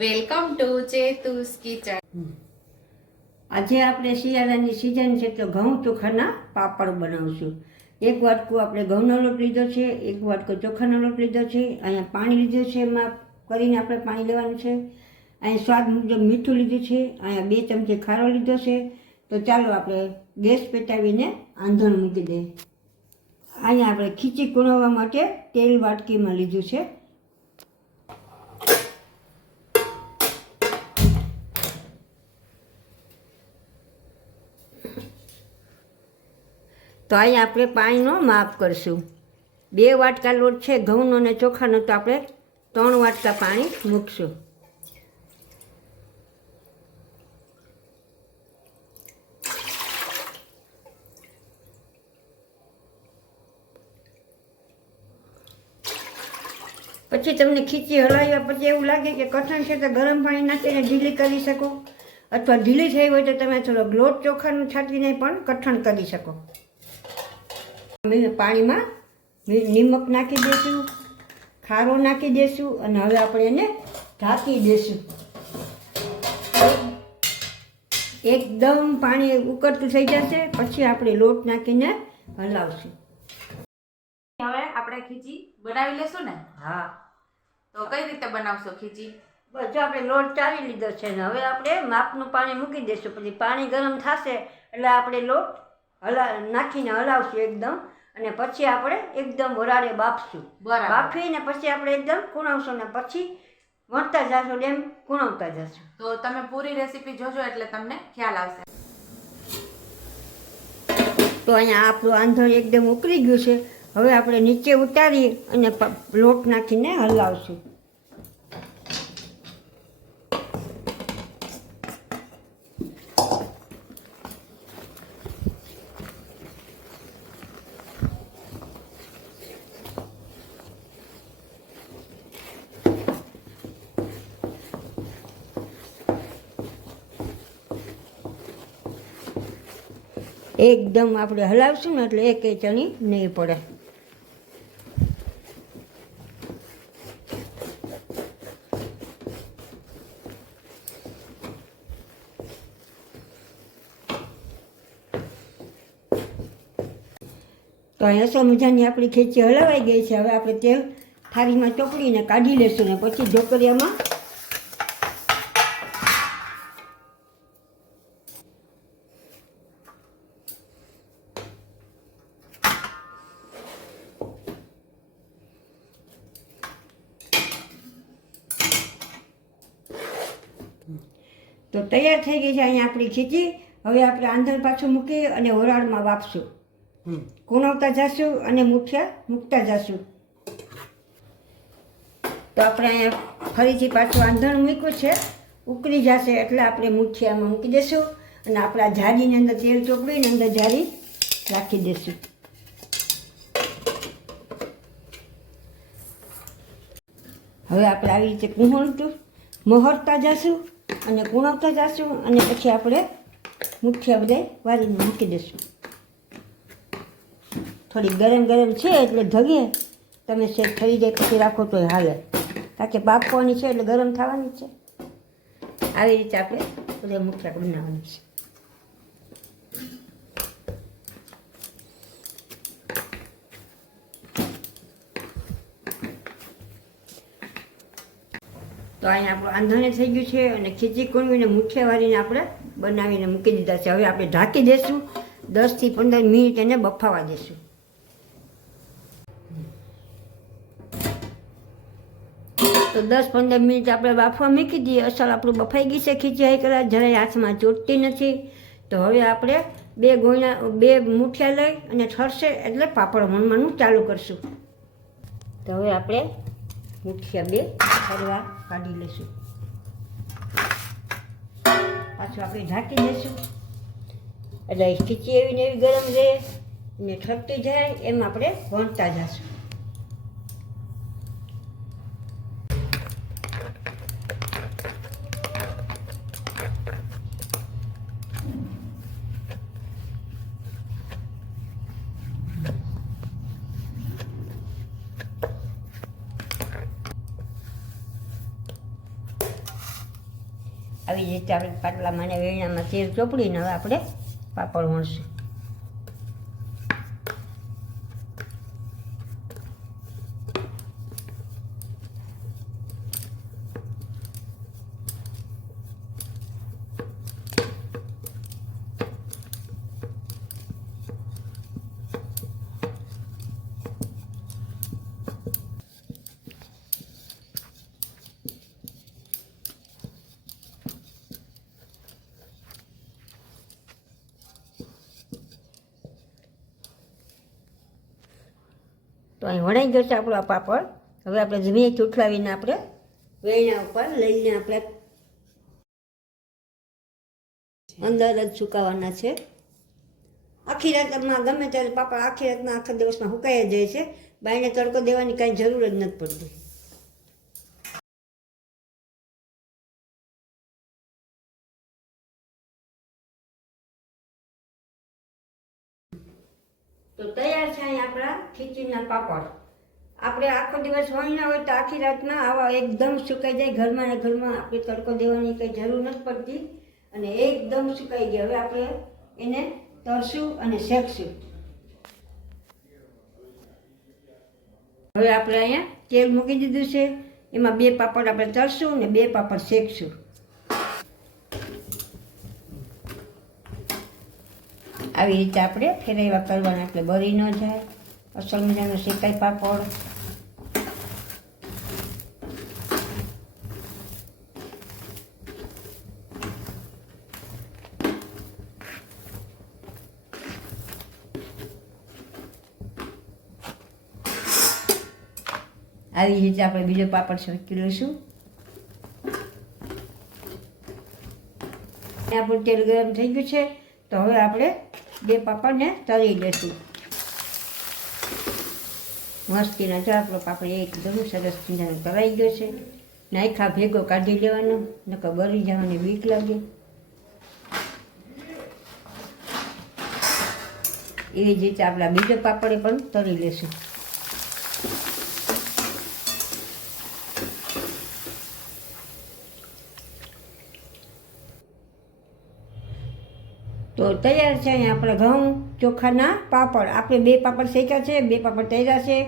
Welcome to ચેતુસ kitchen. આજે આપણે શિયાળાની સિઝન છે તો ઘઉં ચોખાના પાપડ બનાવશું. એક વાટકો આપણે ઘઉંનો લોટ લીધો છે, એક વાટકો ચોખાનો લોટ લીધો છે, અહીંયા પાણી લીધું છે, એમાં કરીને આપણે પાણી લેવાનું છે. અહીંયા સ્વાદ મુજબ મીઠું લીધું છે, અહીંયા 2 ચમચી ખારો લીધો છે. તો ચાલો આપણે ગેસ પેટાવીને આંધણ મૂકી દઈએ. અહીંયા આપણે ખીચી કૂણવવા માટે તેલ વાટકીમાં લીધું છે. તો અહીંયા આપણે પાણીનો માપ કરશું. 2 વાટકા લોટ છે ઘઉંનો અને ચોખાનો, તો આપણે 3 વાટકા પાણી મૂકશું. પછી તમને ખીચી હલાવ્યા પછી એવું લાગે કે કઠણ છે તો ગરમ પાણી નાખીને ઢીલી કરી શકો, અથવા ઢીલી થઈ હોય તો તમે થોડોક લોટ ચોખાનું છાંટીને પણ કઠણ કરી શકો. પાણીમાં નિમક નાખી દઈશું, ખારો નાખી દઈશું અને હવે આપણે એને ઢાંકી દઈશું. એકદમ પાણી ઉકળતું થઈ જશે પછી આપણે લોટ નાખીને હલાવશું. હવે આપણે ખીચી બનાવી લેશું ને? હા. તો કઈ રીતે બનાવશો ખીચી? બસ જો આપણે લોટ ચાળી લીધો છે ને હવે આપણે માપનું પાણી મૂકી દઈશું. પછી પાણી ગરમ થશે એટલે આપણે લોટ નાખીને હલાવશું એકદમ, અને પછી આપણે એકદમ વરાળે બાફશું. બાફીને પછી આપણે એકદમ કૂણવશું ને પછી વણતા જશું એમ કૂણવતા જશું. તો તમે પૂરી રેસીપી જોજો એટલે તમને ખ્યાલ આવશે. તો અહીંયા આપણું આંધણ એકદમ ઉકળી ગયું છે. હવે આપણે નીચે ઉતારી અને લોટ નાખીને હલાવશું. એકદમ આપણે હલાવશું ને એટલે એક ચણી નહીં પડે. તો અહીંયા મજાની આપણી ખીચી હલાવાઈ ગઈ છે. હવે આપણે તેલ થાળીમાં ચોપડીને કાઢી લેશું ને પછી ઢોકળિયામાં તો તૈયાર થઈ ગઈ છે અહીંયા આપણી ખીચી. હવે આપણે આંધણ પાછું મૂકી અને વરાળમાં વાપશું. કૂણવતા જશું અને મૂઠિયા મૂકતા જશું. તો આપણે અહીંયા ફરીથી પાછું આંધણ મૂક્યું છે, ઉકળી જશે એટલે આપણે મૂઠિયામાં મૂકી દઈશું અને આપણા જારીની અંદર તેલ ચોપડીને અંદર જારી રાખી દઈશું. હવે આપણે આવી રીતે મોહરતા જશું અને કૂણવતા જશું અને પછી આપણે મૂઠિયા બધા વારીને મૂકી દઈશું. થોડી ગરમ છે એટલે ધગે તમે શેક થઈ જાય પછી રાખો તો હાલે, કારણ કે બાફવાની છે એટલે ગરમ થવાની છે. આવી રીતે આપણે બધા મૂઠિયા બનાવવાની છે. તો અહીંયા આપણું આંધણે થઈ ગયું છે અને ખીચી કૂણવીને મૂઠિયા વાળીને આપણે બનાવીને મૂકી દીધા છે. હવે આપણે ઢાંકી દઈશું, 10 થી 15 મિનિટ એને બફાવા દઈશું. તો 10-15 મિનિટ આપણે બાફવા મૂકી દઈએ. અસલ આપણું બફાઈ ગઈ છે ખીચી, હાઈ કલર જરાય હાથમાં ચોટતી નથી. તો હવે આપણે 2 મૂઠિયા લઈ અને ઠરશે એટલે પાપડ વણવાનું ચાલુ કરશું. તો હવે આપણે મૂઠિયા 2 ઠરવા કાઢી લઈશું. પાછું આપણે ઢાંકી દઈશું એટલે ખીચી એવી ને એવી ગરમ રહે ને ઠરતી જાય એમ આપણે વણતા જશું. આવી રીતે આપણે પાટલામાં અને વેણણામાં તેલ ચોપડીને હવે આપણે પાપડ વણશું. તો અહીં વણાઈ ગયો છે આપણો આ પાપડ. હવે આપણે જમીએ ઉઠલાવીને આપણે વેણણા ઉપર લઈને આપણે અંદર જ સુકાવવાના છે. આખી રાતમાં ગમે ત્યારે પાપડ આખી રાતમાં આખા દિવસમાં સુકાઈ જાય છે. બાયને તડકો દેવાની કાંઈ જરૂર જ નથી પડતી. તો તૈયાર છે અહીં આપણા ખીચડીના પાપડ. આપણે આખો દિવસ વણ્યા હોય તો આખી રાતમાં આવા એકદમ સુકાઈ જાય. ઘરમાં ને ઘરમાં આપણે તડકો દેવાની કંઈ જરૂર નથી પડતી અને એકદમ સુકાઈ ગયા. હવે આપણે એને તળશું અને શેકશું. હવે આપણે અહીંયા તેલ મૂકી દીધું છે. એમાં 2 પાપડ આપણે તળશું અને 2 પાપડ શેકશું. આવી રીતે આપણે ફેરવ્યા કરવાના એટલે બળી ન જાય. અસલ મજાનો શેકાય પાપડ. આવી રીતે આપણે બીજો પાપડ શેકી લઈશું. આપણું તેલ ગરમ થઈ ગયું છે તો હવે આપણે 2 પાપડને તળી લઈશું. મસ્તીના જો આપણો પાપડ એકદમ સરસ મજાનો તળાઈ ગયો છે. નાયખા ભેગો કાઢી લેવાનો, નકર બળી જવાની બીક લાગે. એવી જ રીતે આપણા બીજો પાપડ પણ તળી લેશું. તો તૈયાર છે અહીંયા આપણે ઘઉં ચોખાના પાપડ. આપણે 2 પાપડ શેક્યા છે, 2 પાપડ તળ્યા છે.